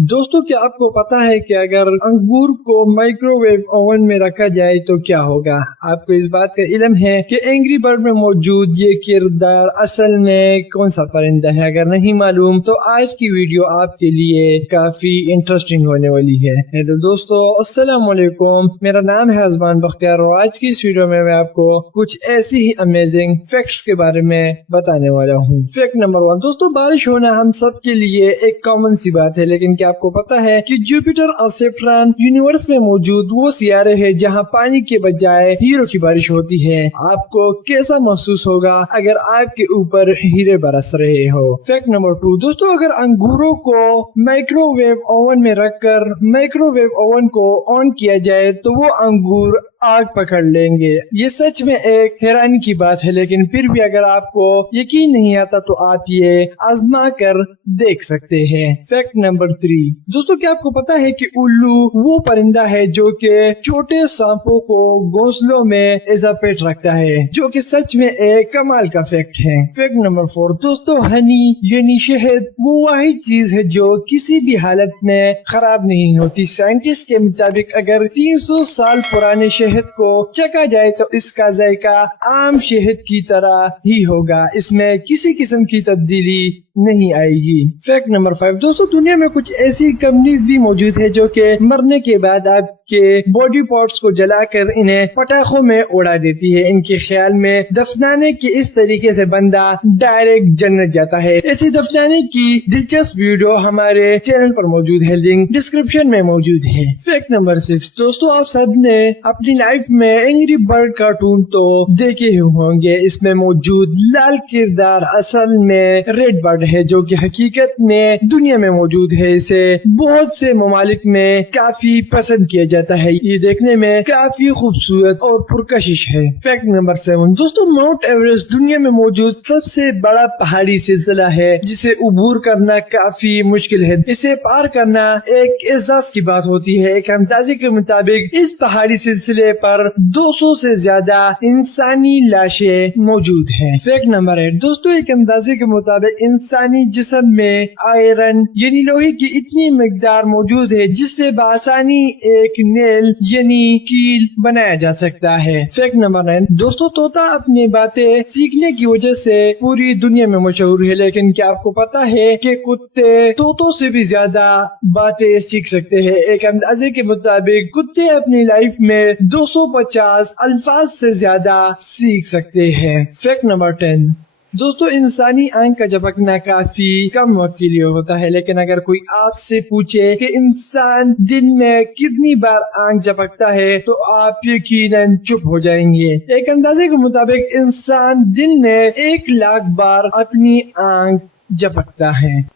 दोस्तों, क्या आपको पता है कि अगर अंगूर को माइक्रोवेव ओवन में रखा जाए तो क्या होगा? आपको इस बात का इल्म है कि एंग्री बर्ड में मौजूद ये किरदार असल में कौन सा परिंदा है? अगर नहीं मालूम तो आज की वीडियो आपके लिए काफी इंटरेस्टिंग होने वाली है। तो दोस्तों, अस्सलाम वालेकुम, मेरा नाम है अज़मान बख्तियार और आज की इस वीडियो में मैं आपको कुछ ऐसी ही अमेजिंग फैक्ट्स के बारे में बताने वाला हूँ। फैक्ट नंबर 1, दोस्तों, बारिश होना हम सब के लिए एक कॉमन सी बात है, लेकिन क्या आपको पता है कि जुपिटर और सैटर्न यूनिवर्स में मौजूद वो सियारे हैं जहां पानी के बजाय हीरो की बारिश होती है। आपको कैसा महसूस होगा अगर आपके ऊपर हीरे बरस रहे हो? फैक्ट नंबर 2, दोस्तों, अगर अंगूरों को माइक्रोवेव ओवन में रखकर माइक्रोवेव ओवन को ऑन किया जाए तो वो अंगूर आग पकड़ लेंगे। ये सच में एक हैरानी की बात है, लेकिन फिर भी अगर आपको यकीन नहीं आता तो आप ये आजमा कर देख सकते हैं। फैक्ट नंबर 3, दोस्तों, क्या आपको पता है कि उल्लू वो परिंदा है जो कि छोटे सांपों को घोंसलों में एज अ पेट रखता है, जो कि सच में एक कमाल का फैक्ट है। फैक्ट नंबर 4, दोस्तों, हनी यानी शहद वो वाहिद चीज है जो किसी भी हालत में खराब नहीं होती। साइंटिस्ट के मुताबिक अगर 300 साल पुराने शहद को चखा जाए तो इसका जायका आम शहद की तरह ही होगा, इसमें किसी किस्म की तब्दीली नहीं आएगी। फैक्ट नंबर 5, दोस्तों, दुनिया में कुछ ऐसी कंपनीज भी मौजूद है जो कि मरने के बाद आपके बॉडी पार्ट्स को जलाकर इन्हें पटाखों में उड़ा देती है। इनके ख्याल में दफनाने के इस तरीके से बंदा डायरेक्ट जन्नत जाता है। ऐसी दफनाने की दिलचस्प वीडियो हमारे चैनल पर मौजूद है, लिंक डिस्क्रिप्शन में मौजूद है। फैक्ट नंबर 6, दोस्तों, आप सब ने अपनी लाइफ में एंग्री बर्ड कार्टून तो देखे ही होंगे। इसमें मौजूद लाल किरदार असल में रेड बर्ड है, जो कि हकीकत में दुनिया में मौजूद है। इसे बहुत से ममालिक में काफी पसंद किया जाता है। ये देखने में काफी खूबसूरत और पुरकशिश है। फैक्ट नंबर 7, दोस्तों, माउंट एवरेस्ट दुनिया में मौजूद सबसे बड़ा पहाड़ी सिलसिला है, जिसे अबूर करना काफी मुश्किल है। इसे पार करना एक एजाज की बात होती है। एक अंदाजे के मुताबिक इस पहाड़ी सिलसिले पर 200 से ज्यादा इंसानी लाशें मौजूद हैं। फैक्ट नंबर 8, दोस्तों, एक अंदाजे के मुताबिक इंसानी जिस्म में आयरन यानी लोहे की इतनी मिकदार मौजूद है जिससे बासानी एक नेल यानी कील बनाया जा सकता है। फैक्ट नंबर 9, दोस्तों, तोता अपनी बातें सीखने की वजह से पूरी दुनिया में मशहूर है, लेकिन क्या आपको पता है कि कुत्ते तोतों से भी ज्यादा बातें सीख सकते हैं? एक अंदाजे के मुताबिक कुत्ते अपनी लाइफ में 250 अल्फाज से ज्यादा सीख सकते हैं। फैक्ट नंबर 10, दोस्तों, इंसानी आंख का झपकना काफी कम वक्त के लिए होता है, लेकिन अगर कोई आपसे पूछे कि इंसान दिन में कितनी बार आंख झपकता है तो आप यकीनन चुप हो जाएंगे। एक अंदाजे के मुताबिक इंसान दिन में 1 लाख बार अपनी आंख झपकता है।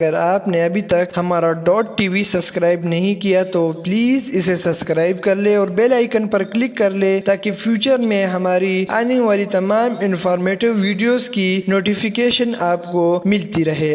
अगर आपने अभी तक हमारा .tv सब्सक्राइब नहीं किया तो प्लीज़ इसे सब्सक्राइब कर ले और बेल आइकन पर क्लिक कर ले, ताकि फ्यूचर में हमारी आने वाली तमाम इंफॉर्मेटिव वीडियोस की नोटिफिकेशन आपको मिलती रहे।